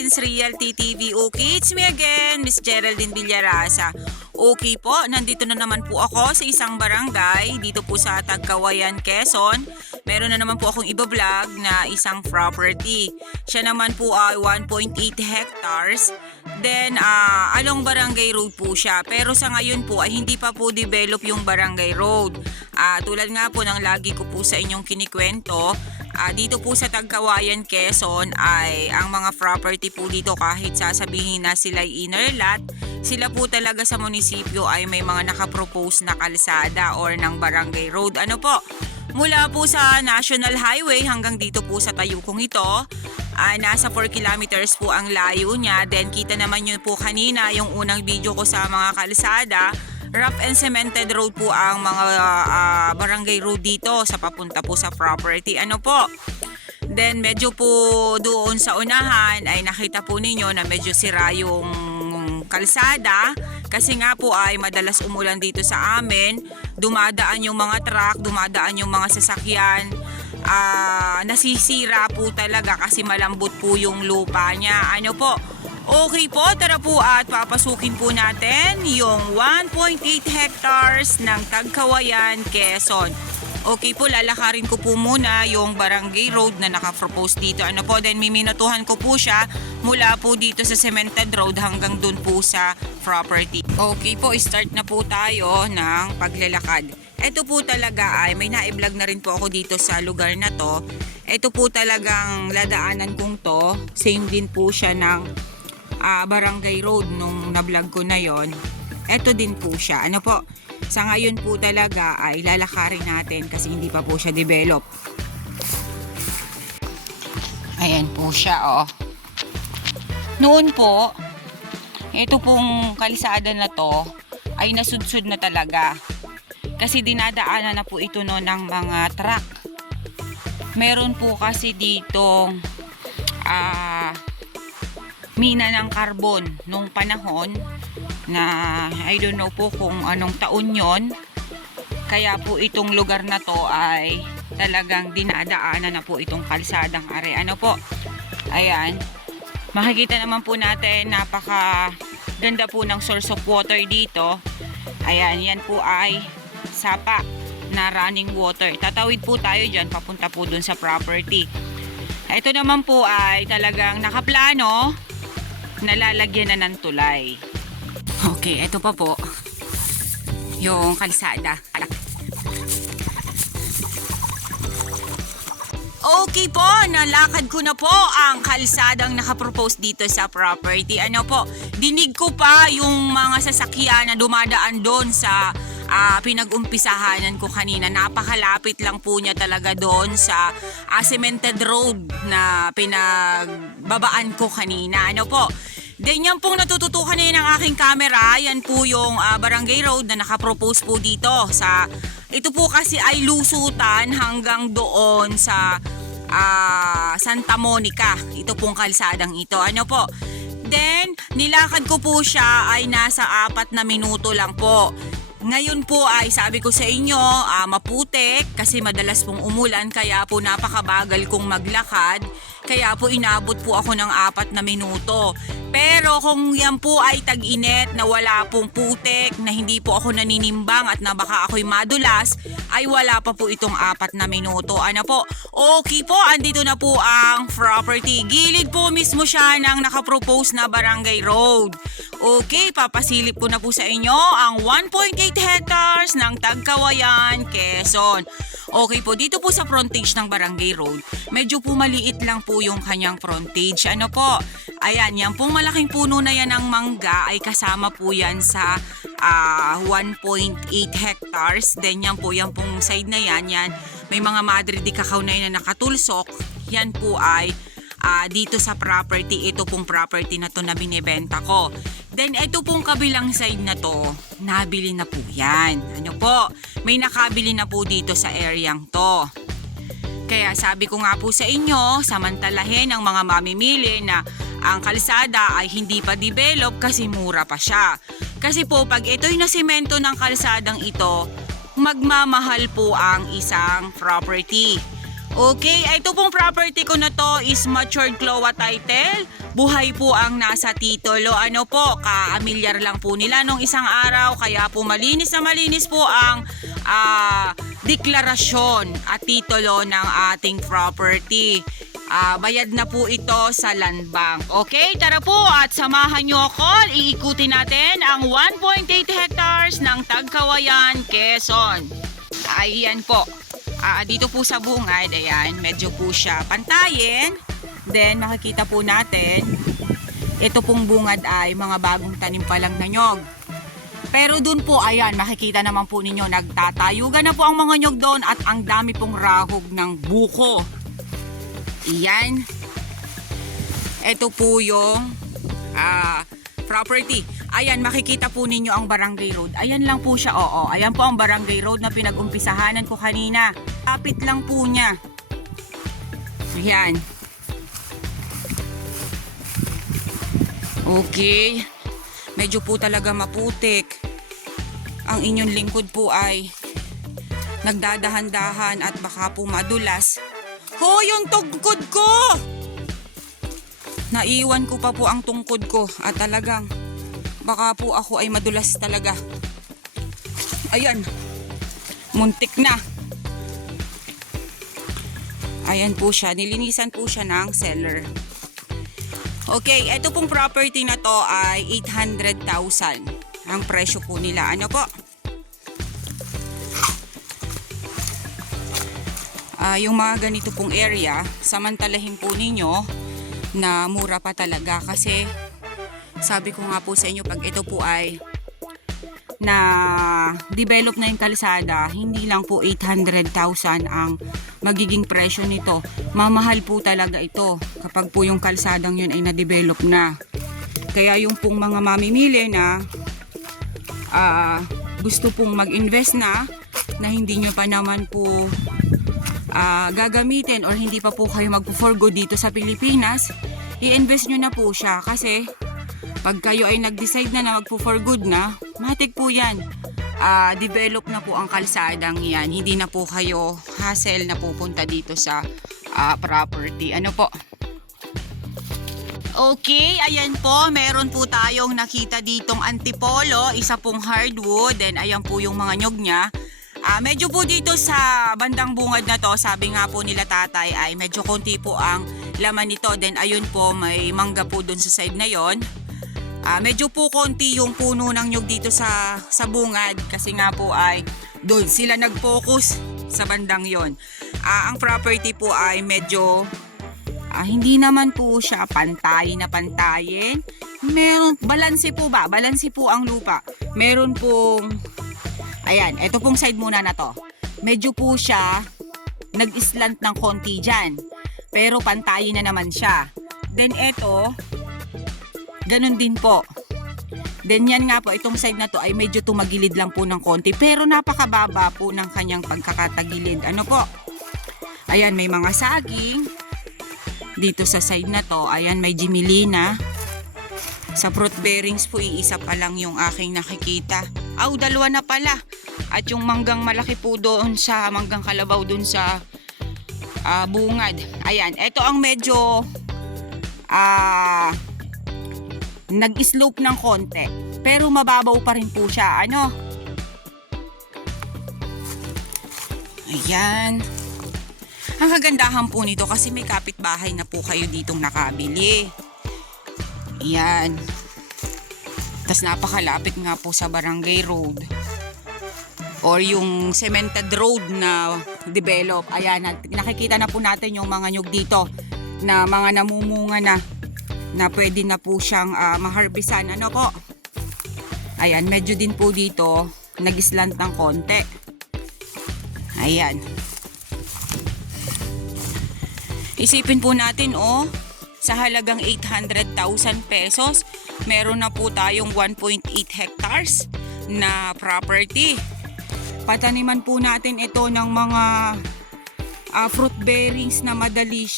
Geraldine's Realty TV. Okay, it's me again, Miss Geraldine Villarasa. Okay po, nandito na naman po ako sa isang barangay dito po sa Tagkawayan, Quezon. Meron na naman po akong iba-vlog na isang property. Siya naman po ay 1.8 hectares. Then, along Barangay Road po siya. Pero sa ngayon po ay hindi pa po develop yung Barangay Road. Tulad nga po ng lagi ko po sa inyong kinikwento, dito po sa Tagkawayan, Quezon ay ang mga property po dito kahit sasabihin na sila ay inner lot, sila po talaga sa munisipyo ay may mga nakapropose na kalsada or ng barangay road. Ano po? Mula po sa National Highway hanggang dito po sa Tayukong ito, nasa 4 kilometers po ang layo niya. Then kita naman yun po kanina yung unang video ko sa mga kalsada. Rough and cemented road po ang mga barangay road dito sa papunta po sa property. Ano po? Then medyo po doon sa unahan ay nakita po ninyo na medyo sira yung kalsada. Kasi nga po ay madalas umulan dito sa amin. Dumadaan yung mga truck, dumadaan yung mga sasakyan. Nasisira po talaga kasi malambot po yung lupa niya. Ano po? Okay po, tara po at papasukin po natin yung 1.8 hectares ng Tagkawayan, Quezon. Okay po, lalakarin ko po muna yung barangay road na nakapropose dito. Ano po, then miminutuhan ko po siya mula po dito sa cemented road hanggang dun po sa property. Okay po, start na po tayo ng paglalakad. Ito po talaga ay may na-vlog na rin po ako dito sa lugar na to. Ito po talagang ladaanan kong to. Same din po siya ng barangay road nung na-vlog ko na yon. Ito din po siya. Ano po? Sa ngayon po talaga ay lalakarin natin kasi hindi pa po siya develop. Ayan po siya, oh. Noon po, ito pong kalsada na to ay nasudsud na talaga. Kasi dinadaanan na po ito no ng mga truck. Meron po kasi dito mina ng carbon nung panahon na I don't know po kung anong taon yon. Kaya po itong lugar na to ay talagang dinadaanan na po itong kalsadang are. Ano po? Ayan. Makikita naman po natin napaka ganda po ng source of water dito. Ayan, yan po ay sapa na running water. Tatawid po tayo dyan papunta po dun sa property. Ito naman po ay talagang nakaplano, nalalagyan na ng tulay. Okay, ito pa po yung kalsada. Okay po, nalakad ko na po ang kalsadang nakapropose dito sa property. Ano po, dinig ko pa yung mga sasakyan na dumadaan doon sa pinag-umpisahanan ko kanina. Napakalapit lang po niya talaga doon sa cemented road na pinagbabaan ko kanina. Ano po? Then yan pong natututukan na ng aking camera. Yan po yung barangay road na nakapropose po dito. Ito po kasi ay lusutan hanggang doon sa Santa Monica. Ito pong kalsadang ito. Ano po? Then, nilakad ko po siya ay nasa 4 na minuto lang po. Ngayon po ay sabi ko sa inyo, maputik kasi madalas pong umulan kaya po napakabagal kong maglakad. Kaya po inabot po ako ng 4 na minuto. Pero kung yan po ay tag-init na wala pong putik, na hindi po ako naninimbang at na baka ako'y madulas, ay wala pa po itong 4 na minuto. Ano po? Okay po, andito na po ang property. Gilid po mismo siya ng nakapropose na barangay road. Okay, papasilip ko na po sa inyo ang 1.8 hectares ng Tagkawayan, Quezon. Okay po, dito po sa frontage ng barangay road, medyo po maliit lang po yung kanyang frontage. Ano po? Ayan, yan pong malaking puno na yan ng mangga ay kasama po yan sa 1.8 hectares. Then yan pong side na yan, may mga madre di cacao na yan na nakatulsok. Yan po ay dito sa property, ito pong property na to na binibenta ko. Then ito pong kabilang side na to, nabili na po yan. Ano po? May nakabili na po dito sa areang to. Kaya sabi ko nga po sa inyo, samantalahin ang mga mamimili na ang kalsada ay hindi pa develop kasi mura pa siya. Kasi po pag ito'y nasemento ng kalsadang ito, magmamahal po ang isang property. Okay, ito pong property ko na to is matured CLOA title. Buhay po ang nasa titulo. Ano po, kaamilyar lang po nila nung isang araw. Kaya po malinis na malinis po ang deklarasyon at titulo ng ating property. Bayad na po ito sa land bank. Okay, tara po at samahan nyo ako. Iikutin natin ang 1.8 hectares ng Tagkawayan, Quezon. Ayan po. Dito po sa bungad, ayan, medyo po siya pantayin. Then makikita po natin, ito pong bungad ay mga bagong tanim pa lang na nyog. Pero dun po, ayan, makikita naman po ninyo, nagtatayugan na po ang mga nyog doon at ang dami pong rahog ng buko. Iyan. Ito po yung property. Ayan, makikita po ninyo ang barangay road. Ayan lang po siya, oo. Ayan po ang barangay road na pinag-umpisahanan ko kanina. Kapit lang po niya. Ayan. Okay. Medyo po talaga maputik. Ang inyong lingkod po ay nagdadahan-dahan at baka po madulas. Hoy, yung tungkod ko! Naiwan ko pa po ang tungkod ko at talagang baka po ako ay madulas talaga. Ayan. Muntik na. Ayan po siya. Nilinisan po siya ng seller. Okay, ito pong property na to ay 800,000. Ang presyo po nila. Ano po? Yung mga ganito pong area, samantalahin po ninyo na mura pa talaga kasi sabi ko nga po sa inyo, pag ito po ay na develop na yung kalsada, hindi lang po 800,000 ang magiging presyo nito. Mamahal po talaga ito kapag po yung kalsadang yun ay na-develop na. Kaya yung pong mga mamimili na gusto pong mag-invest na hindi nyo pa naman po gagamitin or hindi pa po kayo mag-for good dito sa Pilipinas, i-invest nyo na po siya kasi pag kayo ay nag-decide na mag-for good na, matik po yan. Develop na po ang kalsadang yan. Hindi na po kayo hassle na pupunta dito sa property. Ano po? Okay, ayan po. Meron po tayong nakita ditong antipolo. Isa pong hardwood. Then ayan po yung mga nyog niya. Medyo po dito sa bandang bungad na to, sabi nga po nila tatay ay medyo konti po ang laman nito. Then ayun po, may mangga po dun sa side na yon. Medyo po konti yung puno ng nyog dito sa bungad kasi nga po ay doon sila nag-focus sa bandang yon. Ang property po ay medyo hindi naman po siya pantay na pantayin. Meron, balanse po ba? Balanse po ang lupa. Meron pong, ayan, ito pong side muna na to. Medyo po siya nag-islant ng konti dyan. Pero pantayin na naman siya. Then ito, ganun din po. Then yan nga po, itong side na to ay medyo tumagilid lang po ng konti. Pero napakababa po ng kanyang pagkakatagilid. Ano po? Ayan, may mga saging. Dito sa side na to, ayan, may Jimilina. Sa fruit bearings po, iisa pa lang yung aking nakikita. Dalawa na pala. At yung manggang malaki po doon sa, manggang kalabaw doon sa bungad. Ayan, ito ang medyo nag-slope ng konti. Pero mababaw pa rin po siya. Ano? Ayan. Ang kagandahan po nito kasi may kapitbahay na po kayo ditong nakabili. Ayan. Tapos napakalapit nga po sa barangay road. Or yung cemented road na develop. Ayan, nakikita na po natin yung mga nyug dito na mga namumunga na pwede na po siyang maharbisan. Ano po? Ayan, medyo din po dito nag-islant ng konti. Ayan. Isipin po natin, sa halagang 800,000 pesos, meron na po tayong 1.8 hectares na property. Pataniman po natin ito ng mga fruit bearings na madali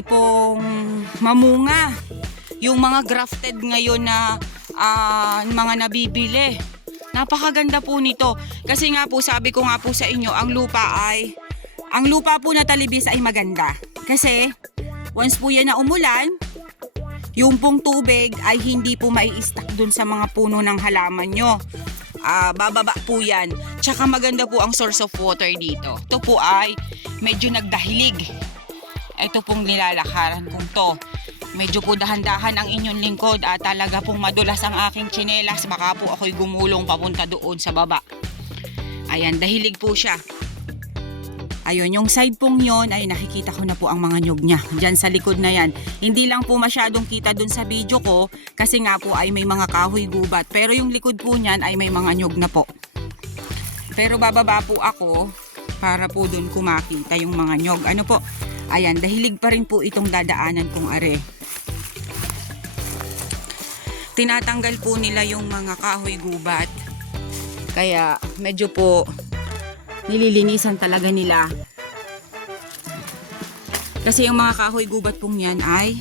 pong mamunga. Yung mga grafted ngayon na mga nabibili. Napakaganda po nito. Kasi nga po, sabi ko nga po sa inyo, ang lupa ay Ang lupa po na talibis ay maganda. Kasi once po yan na umulan, yung pong tubig ay hindi po mai-stack dun sa mga puno ng halaman nyo. Bababa po yan. Tsaka maganda po ang source of water dito. Ito po ay medyo nagdahilig. Ito pong nilalakaran kong to. Medyo po dahan-dahan ang inyong lingkod at talaga pong madulas ang aking tsinelas. Baka po ako'y gumulong papunta doon sa baba. Ayan, dahilig po siya. Ayun, yung side pong yon ay nakikita ko na po ang mga nyog niya. Diyan sa likod na yan. Hindi lang po masyadong kita dun sa video ko kasi nga po ay may mga kahoy gubat. Pero yung likod po niyan ay may mga nyog na po. Pero bababa po ako para po dun kumakita yung mga nyog. Ano po? Ayan, dahilig pa rin po itong dadaanan kong are. Tinatanggal po nila yung mga kahoy gubat. Kaya medyo po nililinisan talaga nila. Kasi yung mga kahoy gubat pong yan ay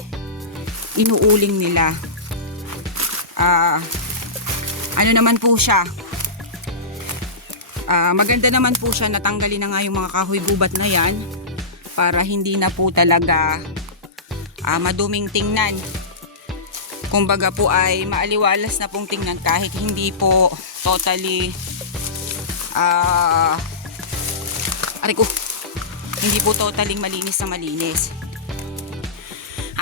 inuuling nila. Ano naman po siya? Maganda naman po siya, natanggalin na nga yung mga kahoy gubat na yan para hindi na po talaga maduming tingnan. Kumbaga po ay maaliwalas na pong tingnan kahit hindi po totally hindi po totaling malinis na malinis.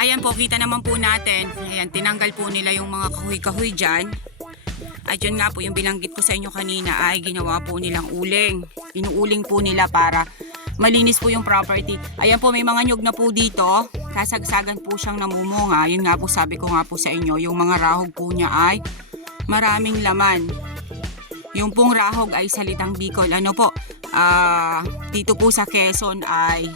Ayan po, kita naman po natin. Ayan, tinanggal po nila yung mga kahoy-kahoy dyan. At yun nga po, yung binanggit ko sa inyo kanina ay ginawa po nilang uling. Inuuling po nila para malinis po yung property. Ayan po, may mga nyog na po dito. Kasagsagan po siyang namumunga. Yun nga po, sabi ko nga po sa inyo, yung mga rahog po niya ay maraming laman. Yung pong rahog ay salitang Bicol. Ano po? Dito po sa Quezon ay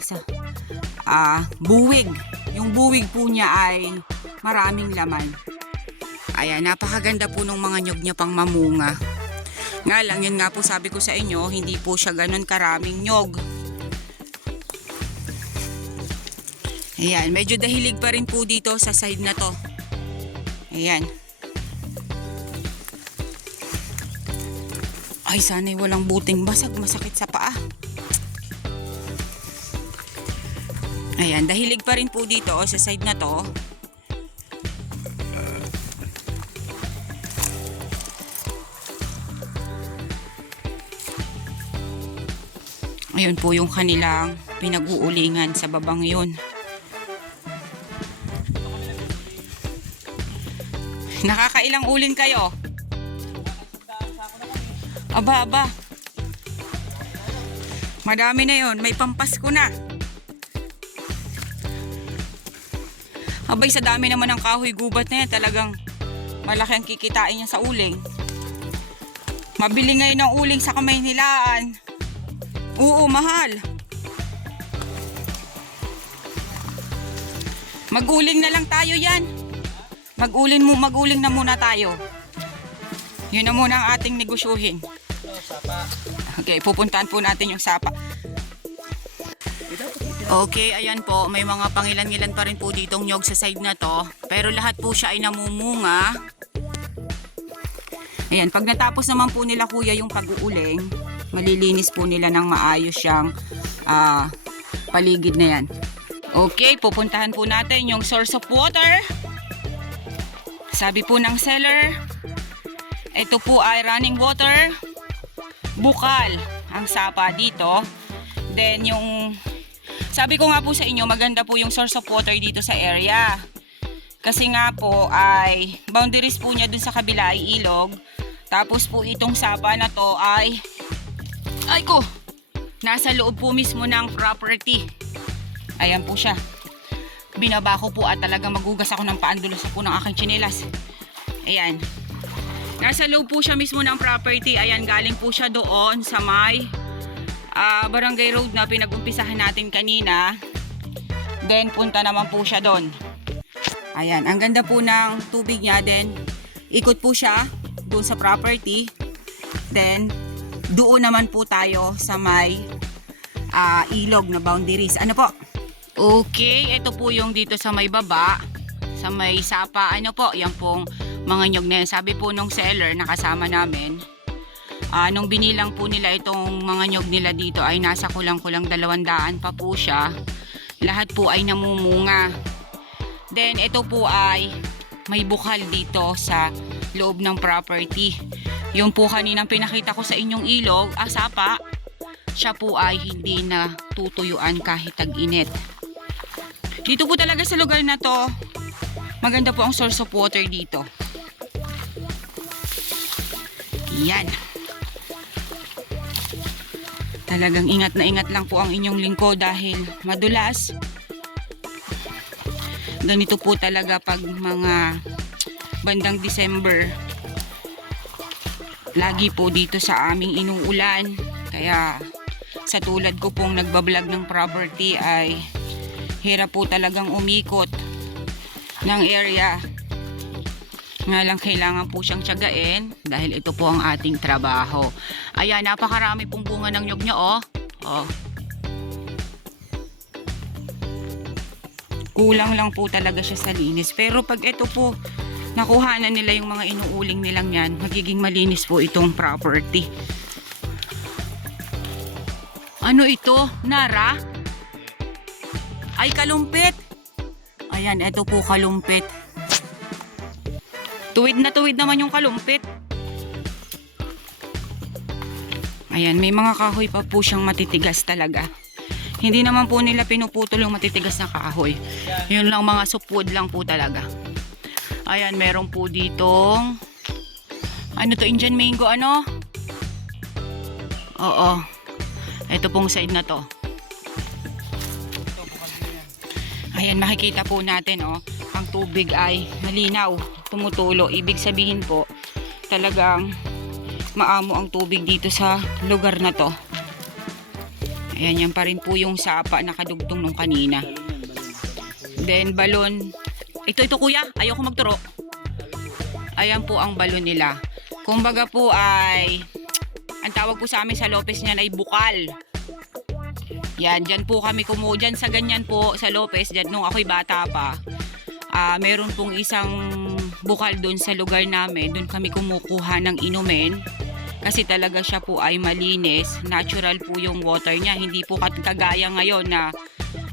buwig. Yung buwig po niya ay maraming laman. Ayan, napakaganda po ng mga nyog niya pang mamunga. Nga lang, yun nga po sabi ko sa inyo, hindi po siya ganun karaming nyog. Ayan, medyo dahilig pa rin po dito sa side na to. Ayan. Ay, sana'y walang buting basag, masakit sa paa. Ayan, dahilig pa rin po dito sa side na to. Ayun po yung kanilang pinag-uulingan sa babang yun. Nakakailang uling kayo? Aba. Madami na yun. May pampasko na. Abay, sa dami naman ng kahoy gubat na yan, talagang malaki ang kikitain niya sa uling. Mabili ngayon ng uling sa Kamaynilaan. Oo, mahal. Mag-uling na lang tayo yan. Mag-uling na muna tayo. Yun na muna ang ating negosyuhin. Okay, pupuntahan po natin yung sapa. Okay, ayan po. May mga pangilan-ngilan pa rin po ditong nyog sa side na to. Pero lahat po siya ay namumunga. Ayan, pag natapos naman po nila kuya yung pag-uuling, malilinis po nila ng maayos siyang paligid na yan. Okay, pupuntahan po natin yung source of water. Sabi po ng seller, ito po ay running water. Bukal ang sapa dito. Then yung, sabi ko nga po sa inyo, maganda po yung source of water dito sa area. Kasi nga po ay boundaries po niya dun sa kabila ay ilog. Tapos po itong sapa na to ay nasa loob po mismo ng property. Ayan po siya. Binaba ko po at talaga magugas ako ng paandulos po ng aking tsinelas. Ayan. Nasa loob po siya mismo ng property. Ayan, galing po siya doon sa may barangay road na pinag-umpisahan natin kanina. Then punta naman po siya doon. Ayan, ang ganda po ng tubig niya. Then ikot po siya doon sa property. Then doon naman po tayo sa may ilog na boundaries. Ano po? Okay, ito po yung dito sa may baba, sa may sapa. Ano po, yan pong mga nyog na yan. Sabi po nung seller na kasama namin, Nung binilang po nila itong mga nyog nila dito ay nasa kulang-kulang 200 pa po siya. Lahat po ay namumunga. Then ito po ay may bukal dito sa loob ng property. Yung po kaninang pinakita ko sa inyong ilog, sapa, siya po ay hindi na tutuyuan kahit tag-init. Dito po talaga sa lugar na to, maganda po ang source of water dito. Yan. Talagang ingat na ingat lang po ang inyong lingkod dahil madulas. Ganito po talaga pag mga bandang December. Lagi po dito sa aming inuulan. Kaya sa tulad ko pong nagbablog ng property ay hirap po talagang umikot ng area. Nga lang kailangan po siyang tiyagain dahil ito po ang ating trabaho. Ayan, napakarami pong bunga ng nyog niya, oh. Oh. Kulang lang po talaga siya sa linis. Pero pag ito po, nakuhanan nila yung mga inuuling nilang yan, magiging malinis po itong property. Ano ito? Nara? Ay, kalumpit. Ayan, ito po kalumpit. Tuwid na tuwid naman yung kalumpit. Ayan, may mga kahoy pa po siyang matitigas talaga. Hindi naman po nila pinuputol yung matitigas na kahoy. Yun lang, mga supwood lang po talaga. Ayan, meron po ditong ano to, Indian mango, ano? Oo. Ito pong side na to. Ayan, makikita po natin, oh, ang tubig ay malinaw, tumutulo. Ibig sabihin po, talagang maamo ang tubig dito sa lugar na to. Ayan, yan pa rin po yung sapa na kadugtong nung kanina. Then, balon. Ito kuya, ayoko magturo. Ayan po ang balon nila. Kumbaga po ay, ang tawag po sa amin sa Lopez niyan ay bukal. Yan, dyan po kami kumuha. Dyan sa ganyan po, sa Lopez, dyan nung ako'y bata pa. Meron pong isang bukal dun sa lugar namin. Dun kami kumukuha ng inumin. Kasi talaga siya po ay malinis. Natural po yung water niya. Hindi po kagaya ngayon na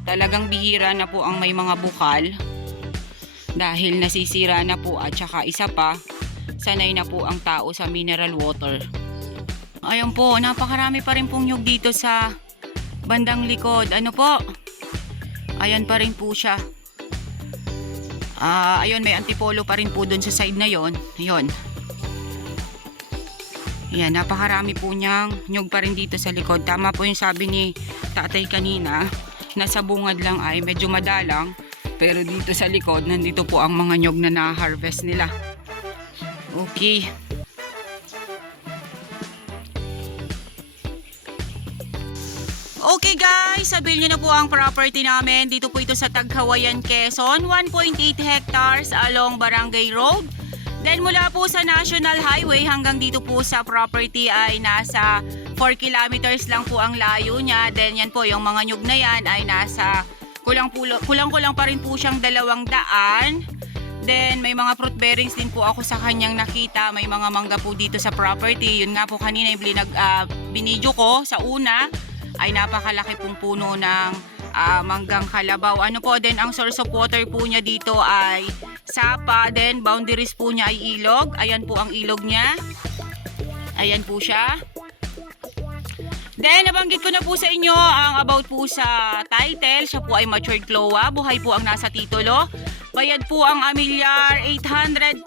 talagang bihira na po ang may mga bukal. Dahil nasisira na po at saka isa pa, sanay na po ang tao sa mineral water. Ayun po, napakarami pa rin pong nyug dito sa bandang likod. Ano po? Ayan pa rin po siya. Ayun, may antipolo pa rin po dun sa side na yon. Ayun. Ayan, napakarami po niyang nyug pa rin dito sa likod. Tama po yung sabi ni tatay kanina, nasa bungad lang ay medyo madalang. Pero dito sa likod, nandito po ang mga nyug na na-harvest nila. Okay. Okay guys, sabihin niyo na po ang property namin. Dito po ito sa Tagkawayan, Quezon. 1.8 hectares along Barangay Road. Then mula po sa National Highway hanggang dito po sa property ay nasa 4 kilometers lang po ang layo niya. Then yan po, yung mga nyug na yan ay nasa kulang-kulang pa rin po siyang 200. Then may mga fruit bearings din po ako sa kanyang nakita. May mga mangga po dito sa property. Yun nga po kanina yung binidyo ko sa una ay napakalaki pong puno ng manggang kalabaw. Ano po din ang source of water po niya dito ay sapa. Then boundaries po niya ay ilog. Ayan po ang ilog niya. Ayan po siya. Then nabanggit ko na po sa inyo ang about po sa title. Siya po ay matured CLOA. Buhay po ang nasa titulo. Bayad po ang amilyar. 800,000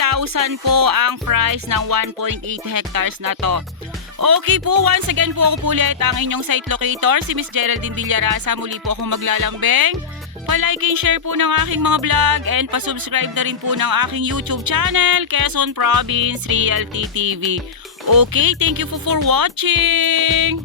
po ang price ng 1.8 hectares na to. Okay po, once again po ako po ulit ang inyong site locator, si Miss Geraldine Villarasa. Muli po akong maglalambing. Pa-like and share po ng aking mga vlog and pa-subscribe na rin po ng aking YouTube channel, Quezon Province Realty TV. Okay, thank you for watching!